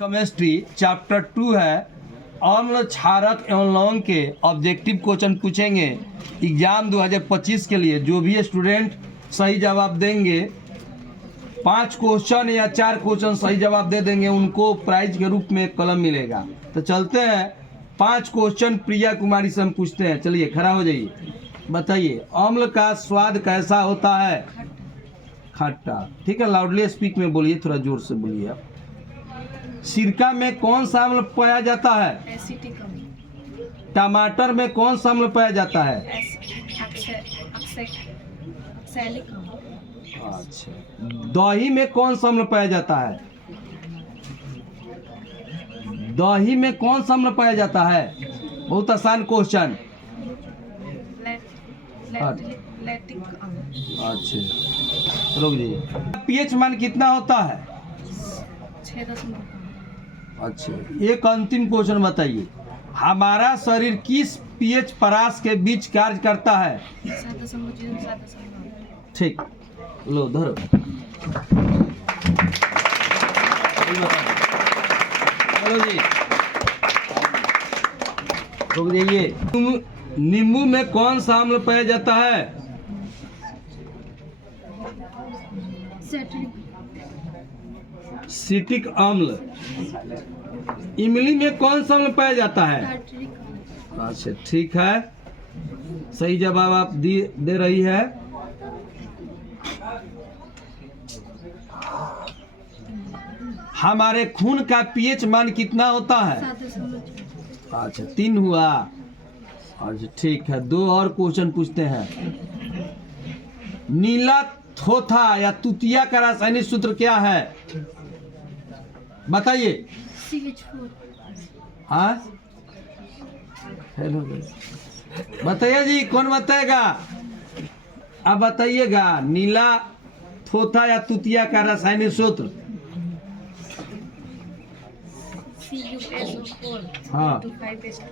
Chemistry chapter 2 है। अम्ल क्षारक एवं लवण के ऑब्जेक्टिव क्वेश्चन पूछेंगे एग्जाम 2025 के लिए। जो भी स्टूडेंट सही जवाब देंगे, 5 क्वेश्चन या 4 क्वेश्चन सही जवाब दे देंगे, उनको प्राइज के रूप में कलम मिलेगा। तो चलते हैं, 5 क्वेश्चन प्रिया कुमारी से हम पूछते हैं। चलिए खड़ा हो जाइए, बताइए अम्ल का स्वाद कैसा होता है? खट्टा। ठीक है, लाउडली स्पीक में बोलिए, थोड़ा जोर से बोलिए आप। सिरका में कौन सा अम्ल पाया जाता है? एसिटिक अम्ल। टमाटर में कौन सा अम्ल पाया जाता है? ऑक्सैलिक अम्ल। अच्छा। दही में कौन सा अम्ल पाया जाता है? दही में कौन सा अम्ल पाया जाता है? बहुत आसान क्वेश्चन। लैक्टिक अम्ल। अच्छा, रुक जाइए। पीएच मान कितना होता है? 6.5। अच्छा, एक अंतिम क्वेश्चन बताइए, हमारा शरीर किस पीएच परास के बीच कार्य करता है? 7.0 7.9। ठीक, लो धरो। चलो जी, रुक जाइए। नींबू में कौन सा अम्ल पाया जाता है? सिट्रिक अम्ल। इमली में कौन सा अम्ल पाया जाता है? अच्छा, ठीक है, सही जवाब आप दे रही है। हमारे खून का पीएच मान कितना होता है? 7.0। अच्छा, 3 हुआ। अच्छा, ठीक है, 2 और क्वेश्चन पूछते हैं। नीला थोथा या तुतिया का रासायनिक सूत्र क्या है? बताइए। CH4। हाँ, हेलो, बताइए जी, कौन बताएगा? अब बताइएगा, नीला थोथा या तुतिया का रासायनिक सूत्र। CuSO4। हाँ, 5H2।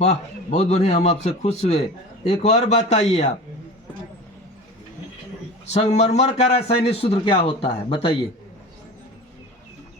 वाह, बहुत बढ़िया, हम आपसे खुश हुए। एक और बताइए आप, संगमरमर का रासायनिक सूत्र क्या होता है? बताइए,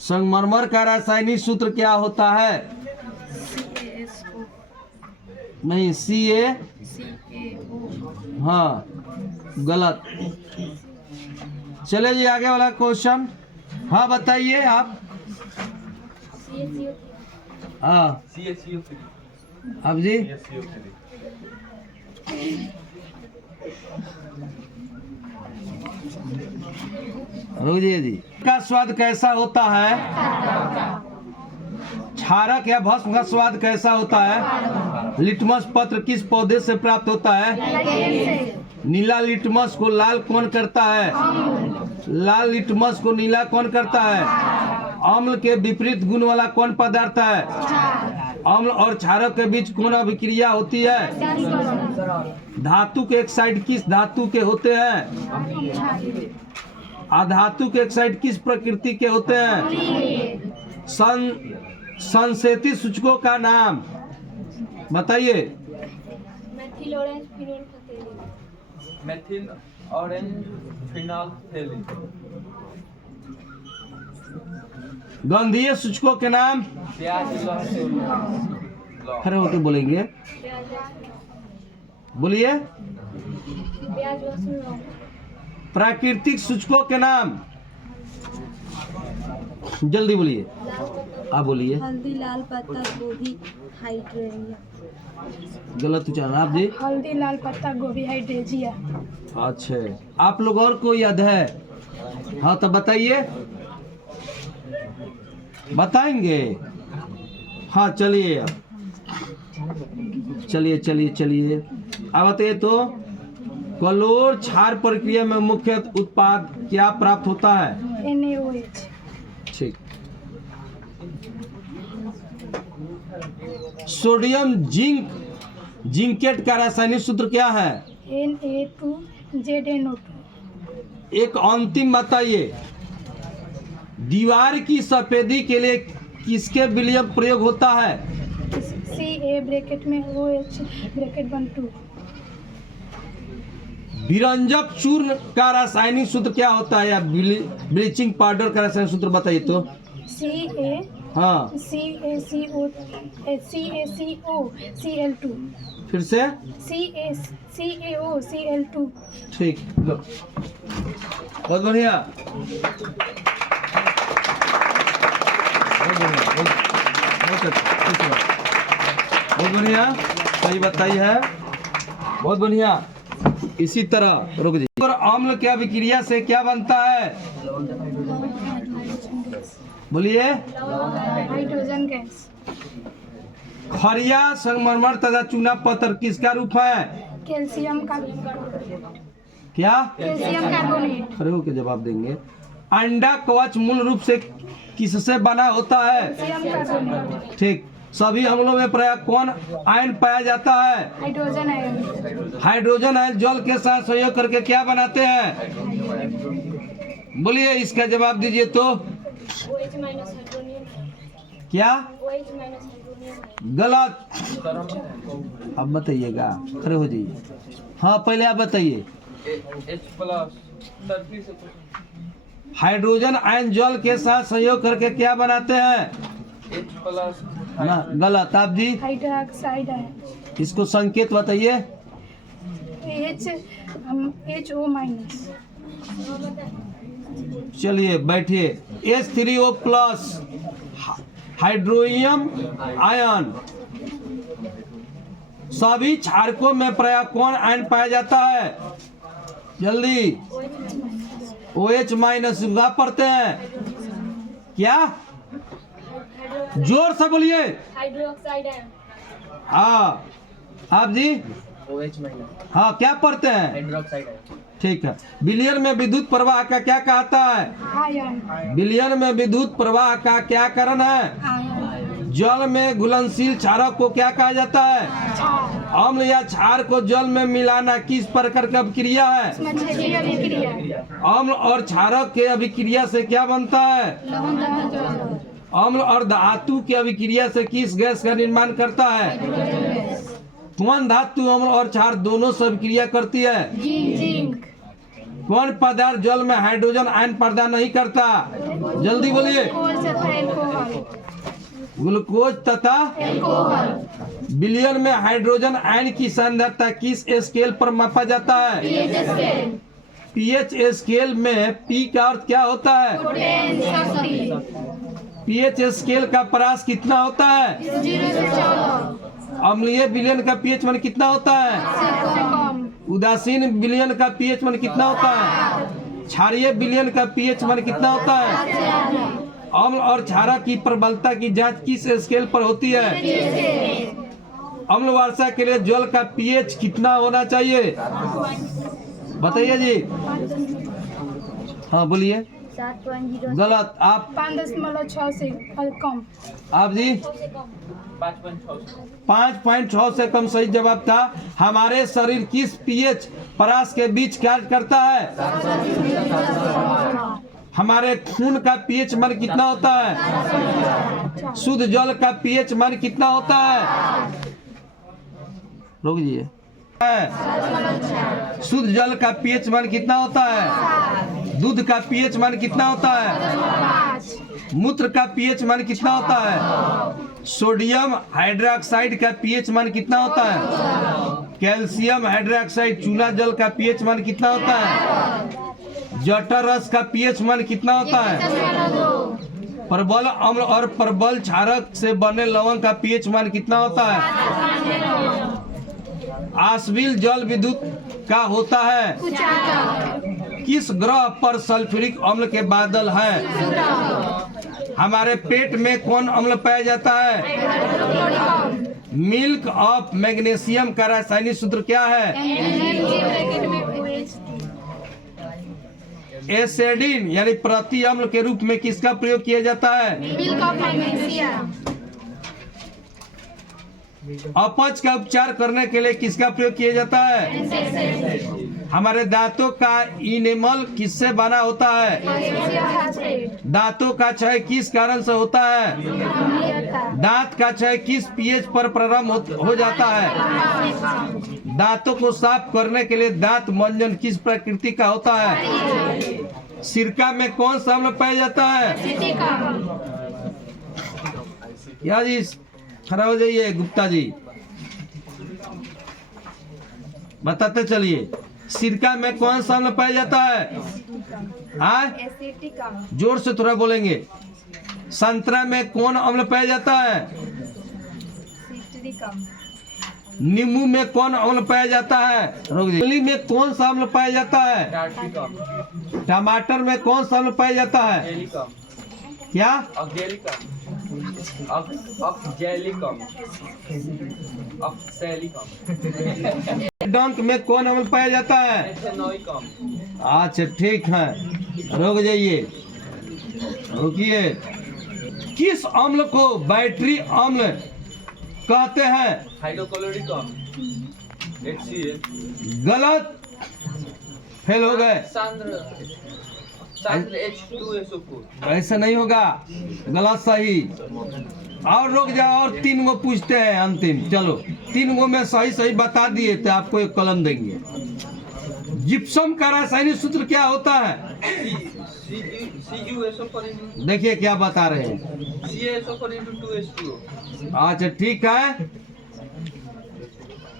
संगमरमर का रासायनिक सूत्र क्या होता है? CaSO। नहीं, CaO। हाँ, गलत। चले जी, आगे वाला क्वेश्चन। हाँ, बताइए आप। हाँ, अब जी, रुकिए जी। का स्वाद कैसा होता है? क्षारक या भस्म का स्वाद कैसा होता है? लिटमस पत्र किस पौधे से प्राप्त होता है? नीला लिटमस को लाल कौन करता है? लाल लिटमस को नीला कौन करता है? अम्ल के विपरीत गुण वाला कौन पदार्थ है? अम्ल और क्षारक के बीच कौन अभिक्रिया होती है? धातु के ऑक्साइड किस धातु के होते हैं? अधातु के ऑक्साइड किस प्रकृति के होते हैं? संश्लेषित सूचकों का नाम बताइए। Methyl orange फिनोल्फथेलिन। गंधीय सूचकों के नाम? प्याज, लहसुन। खड़े होकर बोलेंगे, बोलिए। प्राकृतिक सूचकों के नाम जल्दी बोलिए, आप बोलिए। हल्दी, लाल पत्ता गोभी, हाइड्रेंजिया। गलत उच्चारण। आप जी? हल्दी, लाल पत्ता गोभी, हाइड्रेंजिया। अच्छा, आप लोग और को याद है? हाँ, तो बताइए, बताएंगे? हाँ, चलिए चलिए चलिए चलिए, अब बताइए तो, क्लोर क्षार प्रक्रिया में मुख्य उत्पाद क्या प्राप्त होता है? NaOH। ठीक। सोडियम जिंकेट का रासायनिक सूत्र क्या है? Na2ZNO2। एक अंतिम बताइए, दीवार की सफेदी के लिए किसके विलयन प्रयोग होता है? CA ब्रैकेट में OH ब्रैकेट 1 2। विरंजक चूर्ण का रासायनिक सूत्र क्या होता है, या ब्लीचिंग पाउडर का रासायनिक सूत्र बताइए तो। हाँ CaCO फिर से। CaCO ठीक, लो, बहुत बढ़िया, बहुत बढ़िया, सही बताई है, बहुत बढ़िया। इसी तरह रुक जी। और अम्ल क्या अभिक्रिया से क्या बनता है, बोलिए। Hydrogen gas. खरिया संगमरमर तथा चूना पत्थर किसका रूप है, कैल्शियम क्या, कार्बोनेट। खड़े होकर जवाब देंगे। अंडा कवच मूल रूप से किससे बना होता है, कैल्शियम कार्बोनेट। ठीक। सभी अम्लों में प्राय कौन आयन पाया जाता है, हाइड्रोजन आयन। हाइड्रोजन आयन जल के साथ संयोग करके क्या बनाते हैं, बोलिए, इसका जवाब दीजिए तो। क्या, गलत। अब बताइएगा, खड़े हो जाइए। हाँ, पहले आप बताइए। H+ सर्फी से कुछ हाइड्रोजन आयन जल के साथ संयोग करके क्या बनाते हैं, H+ ना, गलत। आप जी, हाइड्रोक्साइड आयन। इसको संकेत बताइए। HO-। चलिए बैठिए। H3O+ hydronium ion. सभी क्षारकों में प्राय कौन आयन पाया जाता है, जल्दी। OH- पढ़ते हैं क्या, जोर से बोलिए। Hydroxide ion. हाँ, आप जी, OH- हाँ, क्या पढ़ते हैं, हाइड्रोक्साइड ठीक है। विलयन में विद्युत प्रवाह का क्या कहता है, आयन। विलयन में विद्युत प्रवाह का क्या कारण है, आयन। जल में घुलनशील क्षारक को क्या कहा जाता है, अम्ल या क्षार को जल में मिलाना किस प्रकार की अभिक्रिया है, क्षारीय अभिक्रिया। अम्ल और क्षारक के अभिक्रिया से क्या बनता है, लवण धातु। अम्ल और धातु की अभिक्रिया से किस गैस का निर्माण करता है, कौन धातु अम्ल और क्षार दोनों से अभिक्रिया करती है, जिंक। कौन पदार्थ जल में हाइड्रोजन आयन पैदा नहीं करता, जल्दी बोलिए। ग्लूकोज तथा विलयन में हाइड्रोजन आयन की सांद्रता किस स्केल पर मापा जाता है, पीएच स्केल में पी का अर्थ क्या होता है, पीएच स्केल का परास कितना होता है, अम्लीय विलयन का पीएच मान कितना होता है, उदासीन विलयन का पीएच मान कितना होता है, क्षारीय विलयन का पीएच मान कितना होता है, अम्ल और क्षारक की प्रबलता की जांच किस स्केल पर होती है, अम्ल वर्षा के लिए जल का पीएच कितना होना चाहिए, बताइए जी। हाँ बोलिए। 7.0। गलत। आप 5.6 से कम। आप जी 5.6 से कम सही जवाब था। हमारे शरीर किस पीएच परास के बीच कार्य करता है, हमारे खून का पीएच मान कितना होता है, शुद्ध जल का पीएच मान कितना होता है, रुक जाइए, शुद्ध जल का पीएच मान कितना होता है, दूध का पीएच मान कितना होता है, मूत्र का पीएच मान कितना होता है, सोडियम हाइड्रोक्साइड का पीएच मान कितना होता है, कैल्शियम हाइड्रोक्साइड चूना जल का पीएच मान कितना होता है, जठर रस का पीएच मान कितना होता है, प्रबल अम्ल और प्रबल क्षारक से बने लवण का पीएच मान कितना होता है, आश्विल जल विद्युत का होता है, किस ग्रह पर सल्फ्यूरिक अम्ल के बादल हैं, हमारे पेट में कौन अम्ल पाया जाता है, मिल्क ऑफ मैग्नीशियम का रासायनिक सूत्र क्या है, एसिडिन यानी प्रति अम्ल के रूप में किसका प्रयोग किया जाता है, अपच का उपचार करने के लिए किसका प्रयोग किया जाता है, हमारे दांतों का इनेमल किससे बना होता है, दांतों का क्षय किस कारण से होता है, दांत का क्षय किस पीएच पर प्रारंभ हो जाता है, दांतों को साफ करने के लिए दांत मंजन किस प्रकृति का होता है? सिरका में कौन सा अम्ल पाया जाता है? क्या जी, खड़ा हो जाइए गुप्ता जी, बताते चलिए। सिरका में कौन सा अम्ल पाया जाता है? हाँ, जोर से थोड़ा बोलेंगे। संतरा में कौन अम्ल पाया जाता है? नींबू में कौन अम्ल पाया जाता है? इमली में कौन सा अम्ल पाया जाता है? टार्टिकम, टमाटर में कौन सा अम्ल पाया जाता है? जेलिकम, क्या? ऑक्जेलिकम, ऑक्जेलिकम, ऑक्सेलिकम, डंक में कौन अम्ल पाया जाता है? एथेनोइकम, अच्छा ठीक है, रुक जाइए, रुकिए। किस अम्ल को बैटरी अम्ल कहते हैं? हाइड्रोक्लोरिकम, HCl, गलत, फेल हो गए। सांद्र H2SO4, ऐसा नहीं होगा, गलत सही। और रुक जाओ, और 3 गो पूछते हैं अंतिम। चलो 3 गो में सही सही बता दिए तो आपको एक कलम देंगे। जिप्सम का रासायनिक सूत्र क्या होता है? CuSO4 देखिए क्या बता रहे हैं। CaSO4 2H2O, अच्छा ठीक है।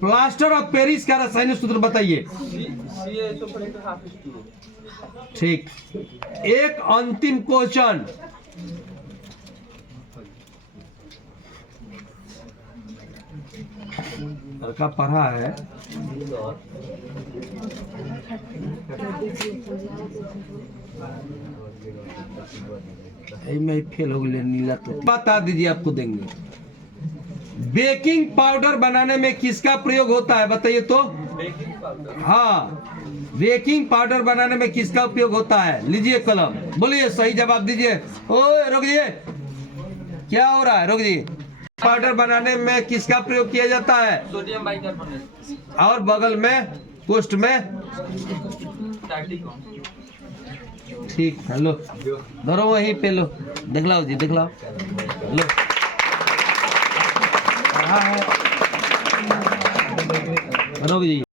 प्लास्टर ऑफ पेरिस का रासायनिक सूत्र बताइए। CaSO4 half H2O, ठीक। एक अंतिम क्वेश्चन, लड़का पढ़ा है, में फेल हो गए नीला, तो बता दीजिए, आपको देंगे। बेकिंग पाउडर बनाने में किसका प्रयोग होता है? बताइए तो। बेकिंग पाउडर, हाँ, बेकिंग पाउडर बनाने में किसका उपयोग होता है? लीजिए कलम, बोलिए, सही जवाब दीजिए। ओए रुक जाइए, क्या हो रहा है? रुक जाइए। पाउडर बनाने में किसका प्रयोग किया जाता है? सोडियम बाइकार्बोनेट, और बगल में पोस्ट में? टार्टिकम, ठीक है, लो धरो वहीं पे, लो दिखलाओ जी, दिखलाओ, लो कहाँ है? रुक जाइए।